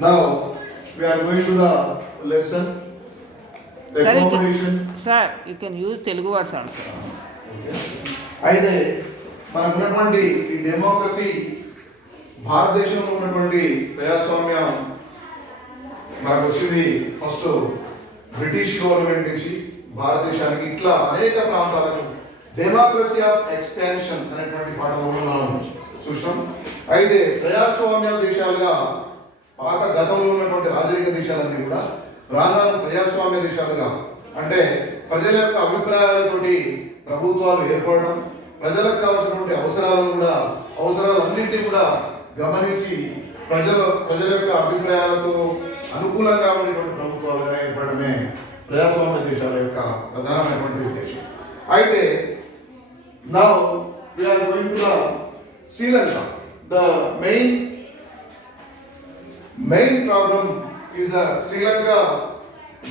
Now we are going to the lesson. Accommodation. Sir, you can use Telugu words also. అయితే మనకు ఉన్నటువంటి ఈ democracy భారతదేశంలో ఉన్నటువంటి ప్రజాస్వామ్యం మనకు వచ్చింది ఫస్ట్ బ్రిటిష్ గవర్నమెంట్ నుంచి భారతదేశానికి ఇట్లా అనేక ప్రాంతాలకు డెమోక్రసీ ఆఫ్ ఎక్స్పాన్షన్ అనేటువంటి పాఠంలో మనం చూసాం. అయితే ప్రజాస్వామ్య దేశాలుగా పాత గతంలో ఉన్నటువంటి రాజరిక దేశాలన్నీ కూడా రాను ప్రజాస్వామ్య దేశాలుగా అంటే ప్రజల యొక్క అభిప్రాయాలతోటి ప్రభుత్వాలు ఏర్పడడం, ప్రజలకు కావాల్సినటువంటి అవసరాలన్నింటినీ కూడా గమనించి ప్రజల యొక్క అభిప్రాయాలతో అనుకూలంగా ఉండేటువంటి ప్రభుత్వాలుగా ఏర్పడమే ప్రజాస్వామ్య దేశాల యొక్క ప్రధానమైనటువంటి ఉద్దేశం. అయితే now we are going to Sri Lanka. The main problem is that Sri Lanka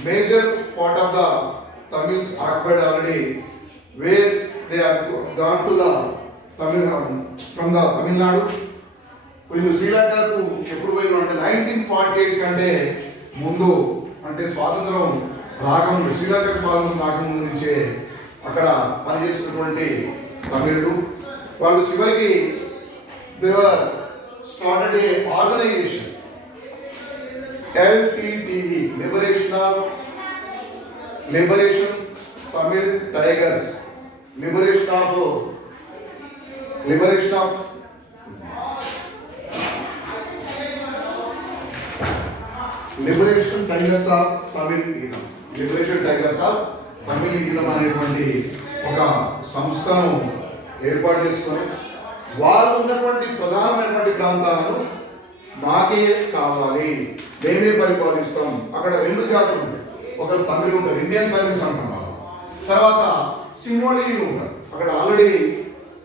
major part of the Tamils occupied already, where they have gone to the Tamil Nadu from the Tamil Nadu. వీళ్ళు శ్రీలంకకు ఎప్పుడు పోయారు అంటే 1948 కంటే ముందు, అంటే స్వాతంత్రం రాకముందు, శ్రీలంకకు స్వాతంత్రం రాకముందు నుంచే అక్కడ పనిచేస్తున్నటువంటి తమిళులు వాళ్ళు చివరికి they were started a organisation LTTE, Liberation Tamil Tigers, Liberation Tigers of Tamil Eelam, Liberation Tigers of Tamil Eelam అనేటువంటి ఒక సంస్థను ఏర్పాటు చేసుకొని వాళ్ళు ఉన్నటువంటి ప్రధానమైనటువంటి ప్రాంతాలను మాకే కావాలి, మేమే పరిపాలిస్తాం. అక్కడ రెండు జాతులు ఉంటాయి, ఒకరు తమిళ ఉంటారు, ఇండియన్ తమిళస్ అంటాం. తర్వాత సింహళీలు ఉంటారు. అక్కడ ఆల్రెడీ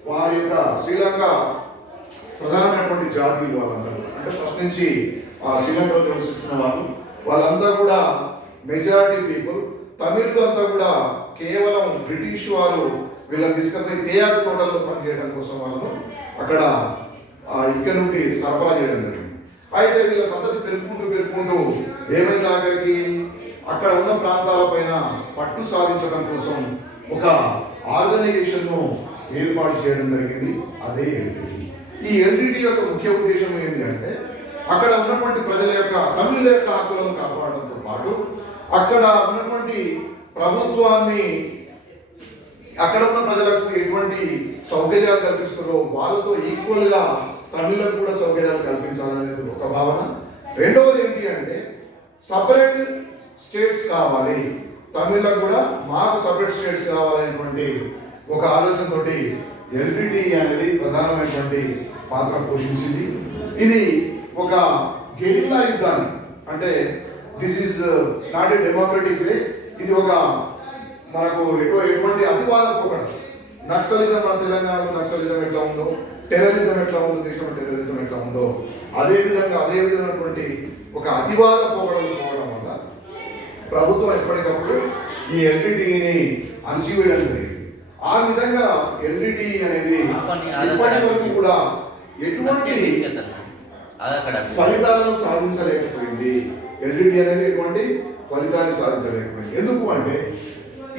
వారి యొక్క శ్రీలంక ప్రధానమైనటువంటి జాతీయులు వాళ్ళందరూ, అంటే ఫస్ట్ నుంచి ఆ శ్రీలంకలో నివసిస్తున్న వాళ్ళంతా కూడా మెజారిటీ పీపుల్. తమిళులు అంతా కూడా కేవలం బ్రిటిష్ వారు వీళ్ళని తీసుకొని తేయాకు తోటల్లో పనిచేయడం కోసం వాళ్ళను అక్కడ ఇక్కడ నుండి సరఫరా చేయడం జరిగింది. అయితే వీళ్ళ సంతతి పెరుగుకుంటూ ఏమైంది, ఆఖరికి అక్కడ ఉన్న ప్రాంతాలపైన పట్టు సాధించడం కోసం ఒక ఆర్గనైజేషన్ను ఏర్పాటు చేయడం జరిగింది. అదే ఎల్టీటీ. ఈ ఎల్టీటీ యొక్క ముఖ్య ఉద్దేశం ఏంటి అంటే అక్కడ ఉన్నటువంటి ప్రజల యొక్క తమిళ యొక్క హక్కులను కాపాడడంతో పాటు అక్కడ ఉన్నటువంటి ప్రభుత్వాన్ని, అక్కడ ఉన్న ప్రజలకు ఎటువంటి సౌకర్యాలు కల్పిస్తారో వాళ్ళతో ఈక్వల్గా తమిళకు కూడా సౌకర్యాలు కల్పించాలనేది ఒక భావన. రెండవది ఏంటి అంటే సపరేట్ స్టేట్స్ కావాలి, తమిళకు కూడా మాకు సపరేట్ స్టేట్స్ కావాలనేటువంటి ఒక ఆలోచనతోటి ఎల్టీటీ అనేది ప్రధానమైనటువంటి పాత్ర పోషించింది. ఇది ఒక గెరిల్లా యుద్ధాన్ని, అంటే this is not a democratic వే, ఇది ఒక మనకు ఎటువంటి అతివాదం పోకడం. నక్సలిజం, మన తెలంగాణలో నక్సలిజం ఎట్లా ఉందో, టెర్రరిజం ఎట్లా ఉందో, దేశంలో టెర్రరిజం ఎట్లా ఉందో అదే విధమైనటువంటి ఒక అతివాద పోవడం వల్ల ప్రభుత్వం ఎప్పటికప్పుడు ఈ ఎల్టీటీని అణచివేయడం జరిగింది. ఆ విధంగా ఎల్టీటీ అనేది ఇప్పటి వరకు కూడా ఎటువంటి ఫలితాలను సాధించలేకపోయింది. ఎల్టీటీ అనేది ఎటువంటి ఫలితాన్ని సాధించలేకపోయింది. ఎందుకు అంటే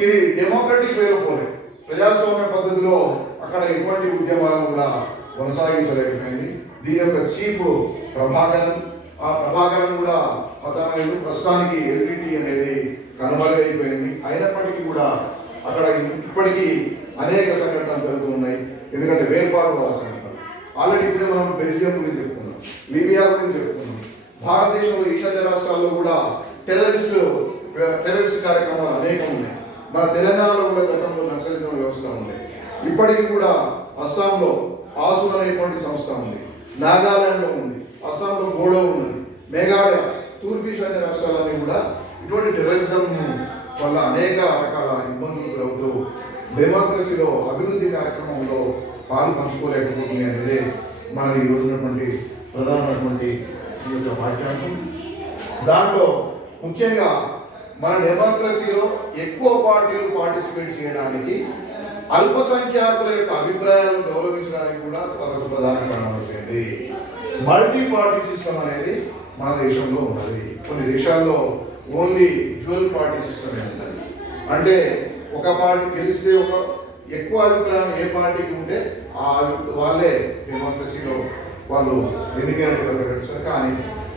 ఇది డెమోక్రటిక్ వేలో పోలేదు, ప్రజాస్వామ్య పద్ధతిలో అక్కడ ఎటువంటి ఉద్యమాలను కూడా కొనసాగించలేకపోయింది. దీని యొక్క చీఫ్ ప్రభాకరన్, ఆ ప్రభాకరన్ కూడా హతమైంది. ప్రస్తుతానికి ఎల్టీటీ అనేది కనుమరుగైపోయింది. అయినప్పటికీ కూడా అక్కడ ఇప్పటికీ అనేక సంఘటనలు జరుగుతూ ఉన్నాయి. ఎందుకంటే వేర్పాటు సంఘటనలు ఆల్రెడీ ఇప్పుడే మనం బెల్జియం గురించి చెప్పుకున్నాం, లీబియా గురించి చెప్పుకున్నాం. భారతదేశంలో ఈశాన్య రాష్ట్రాల్లో కూడా టెర్రరిస్ట్ కార్యక్రమాలు అనేకం ఉన్నాయి. మన తెలంగాణలో కూడా గతంలో నక్సలిజం వ్యవస్థ ఉంది. ఇప్పటికీ కూడా అస్సాంలో ఆసు అనేటువంటి సంస్థ ఉంది, నాగాలాండ్లో ఉంది, అస్సాంలో బోడో ఉన్నది, మేఘాలయ, తూర్పు ఈశాన్య రాష్ట్రాలన్నీ కూడా ఇటువంటి టెర్రరిజం వల్ల అనేక రకాల ఇబ్బందులు గురవుతూ డెమోక్రసీలో అభివృద్ధి కార్యక్రమంలో పాలు పంచుకోలేకపోతుంది అనేది మనది ఈ రోజున్నటువంటి ప్రధానమైనటువంటి ఈ యొక్క పాఠ్యాంశం. దాంట్లో ముఖ్యంగా మన డెమోక్రసీలో ఎక్కువ పార్టీలు పార్టిసిపేట్ చేయడానికి, అల్పసంఖ్యాకుల యొక్క అభిప్రాయాలను గౌరవించడానికి కూడా అదొక ప్రధాన కారణం అయిపోయింది. మల్టీ పార్టీ సిస్టమ్ అనేది మన దేశంలో ఉన్నది. కొన్ని దేశాల్లో ఓన్లీ డ్యూయల్ పార్టీ సిస్టమ్ ఉంటుంది. అంటే ఒక పార్టీ గెలిస్తే ఒక ఎక్కువ అభిప్రాయం ఏ పార్టీకి ఉంటే వాళ్ళే డెమోక్రసీలో వాళ్ళు ఎన్నికైనట్టుగా ప్రకటిస్తారు. కానీ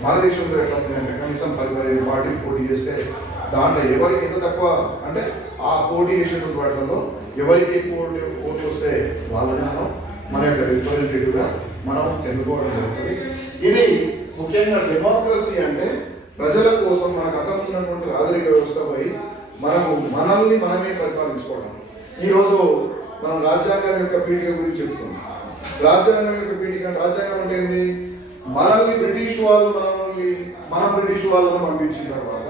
మన దేశంలో ఎట్లా ఉంటుందంటే కనీసం 10-15 పార్టీలు పోటీ చేస్తే దాంట్లో ఎవరికి ఎంత తక్కువ అంటే ఆ పోటీ చేసినటువంటి వాటిలో ఎవరికి ఎక్కువ ఓట్లు వస్తే వాళ్ళని మన యొక్క రిప్రజెంటేటివ్గా మనం ఎన్నుకోవడం జరుగుతుంది. ఇది ముఖ్యంగా డెమోక్రసీ అంటే ప్రజల కోసం మనకు అంతకున్నటువంటి రాజరిక వ్యవస్థపై మనల్ని మనమే పరిపాలించుకోవడం. ఈరోజు మనం రాజ్యాంగం యొక్క పీఠిక గురించి చెప్పుకున్నాం. రాజ్యాంగం యొక్క పీఠిక రాజ్యాంగం అంటే ఏంది? మనల్ని బ్రిటిష్ వాళ్ళు మనం బ్రిటిష్ వాళ్ళను పంపించిన తర్వాత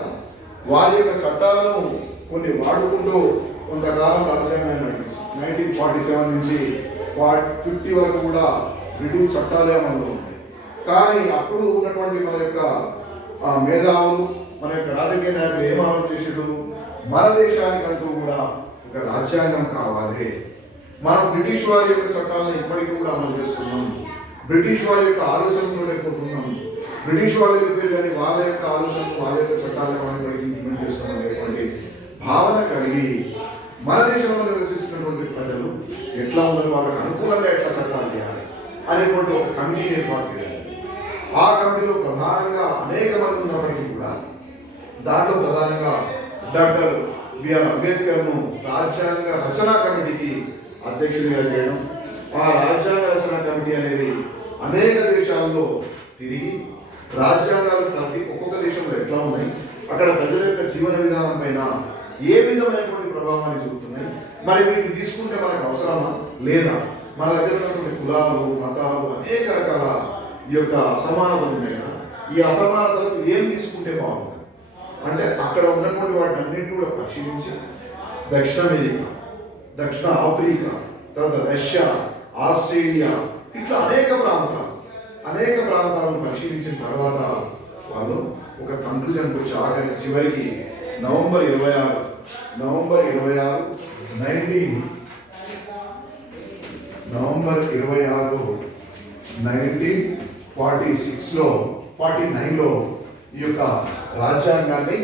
వారి యొక్క చట్టాలను కొన్ని వాడుకుంటూ కొంతకాలం రాజ్యాంగాన్ని నడిపించారు. 1947 నుంచి 50 వరకు కూడా బ్రిటిష్ చట్టాలే అమలు ఉన్నాయి. కానీ అప్పుడు ఉన్నటువంటి మన యొక్క మేధావులు మన యొక్క రాజకీయ నాయకులు ఏం ఆలోచన చేసారు? మన దేశానికంటూ కూడా ఒక రాజ్యాంగం కావాలి. మనం బ్రిటిష్ వారి యొక్క చట్టాలను ఇప్పటికీ కూడా అమలు చేస్తున్నాం. బ్రిటిష్ వారి యొక్క ఆలోచనతో లేకపోతున్నాం. బ్రిటిష్ వాళ్ళు చెప్పారు కానీ వాళ్ళ యొక్క ఆలోచనలు వాళ్ళ యొక్క చట్టాలను మనం ఇప్పటికీ ఇంప్లిమెంట్ చేస్తున్నాం అనేటువంటి భావన కలిగి మన దేశంలో నివసిస్తున్నటువంటి ప్రజలు ఎట్లా ఉన్నారు, వాళ్ళకి అనుకూలంగా ఎట్లా చట్టాలు చేయాలి అనేటువంటి ఒక కమిటీ ఏర్పాటు చేయాలి. ఆ కమిటీలో ప్రధానంగా అనేక మంది ఉన్నప్పటికీ కూడా దాంట్లో ప్రధానంగా డాక్టర్ బిఆర్ అంబేద్కర్ను రాజ్యాంగ రచనా కమిటీకి అధ్యక్షుడిగా చేయడం. ఆ రాజ్యాంగ రచనా కమిటీ అనేది అనేక దేశాల్లో తిరిగి రాజ్యాంగాలు ఒక్కొక్క దేశంలో ఎట్లా ఉన్నాయి, అక్కడ ప్రజల యొక్క జీవన విధానం పైన ఏ విధమైనటువంటి ప్రభావాన్ని చూపుతున్నాయి, మరి వీటిని తీసుకుంటే మనకు అవసరమా లేదా, మన దగ్గర ఉన్నటువంటి కులాలు మతాలు అనేక రకాల ఈ యొక్క అసమానతలు ఉన్నాయి కదా, ఈ అసమానతలకు ఏం తీసుకుంటే బాగుంటుంది అంటే అక్కడ ఉన్నటువంటి వాటిని అన్నింటి కూడా పరిశీలించి దక్షిణ అమెరికా, దక్షిణ ఆఫ్రికా, తర్వాత రష్యా, ఆస్ట్రేలియా ఇట్లా అనేక ప్రాంతాలను పరిశీలించిన తర్వాత వాళ్ళు ఒక కంక్లూజన్కి వచ్చి ఆఖరి చివరికి నవంబర్ 26 1949లో ఈ యొక్క రాజ్యాంగాన్ని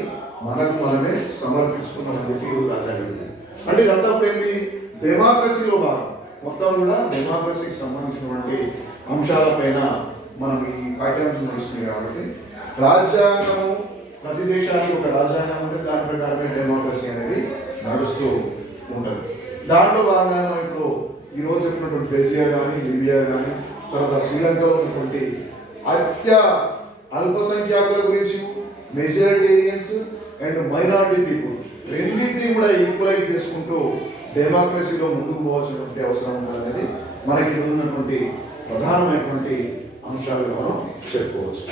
మనమే సమర్పించుకున్నామని చెప్పి రాజ్యాంగం. అంటే ఇదంతా ఏంటి? డెమోక్రసీలో భాగం. మొత్తం కూడా డెమోక్రసీకి సంబంధించినటువంటి అంశాలపైన మనం ఈ పాఠ్యాంశం నడుస్తుంది. కాబట్టి రాజ్యాంగము ప్రతి దేశానికి ఒక రాజ్యాంగం ఉంటే దాని ప్రకారమే డెమోక్రసీ అనేది నడుస్తూ ఉంటుంది. దాంట్లో భాగంగా ఇప్పుడు ఈరోజు చెప్పినటువంటి బెల్జియా కానీ లిబియా కానీ తర్వాత శ్రీలంకలో ఉన్నటువంటి అల్పసంఖ్యాకుల గురించి మెజారిటేరియన్స్ అండ్ మైనారిటీ పీపుల్ రెండింటినీ కూడా ఈక్వలైజ్ చేసుకుంటూ డెమోక్రసీలో ముందుకు పోవాల్సినటువంటి అవసరం ఉందనేది మనకి ఉన్నటువంటి ప్రధానమైనటువంటి అంశాలుగా మనం చెప్పుకోవచ్చు.